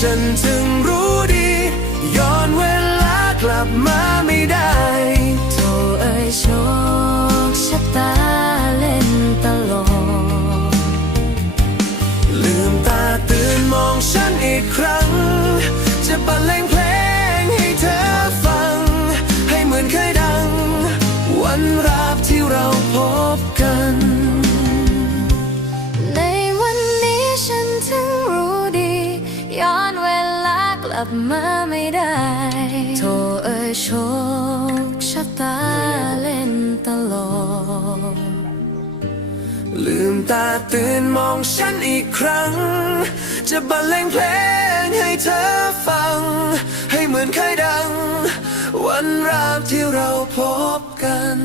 ฉันถึงรู้ดีย้อนเวลากลับมาไม่ได้โธ่เอ้ยโชคชะตาเล่นตลกลืมตาตื่นมองฉันอีกครั้งจะบรรเลงเพลงให้เธอฟังให้เหมือนเคยดังวันราบที่เราพบกันในวันนี้ฉันถึงรู้ดีย้อนเวลากลับมาไม่ได้โธ่เอ้ยโชคชะตาเล่นตลกลืมตาตื่นมองฉันอีกครั้งจะบรรเลงเพลงให้เธอฟังให้เหมือนเคยดังวันราบที่เราพบกัน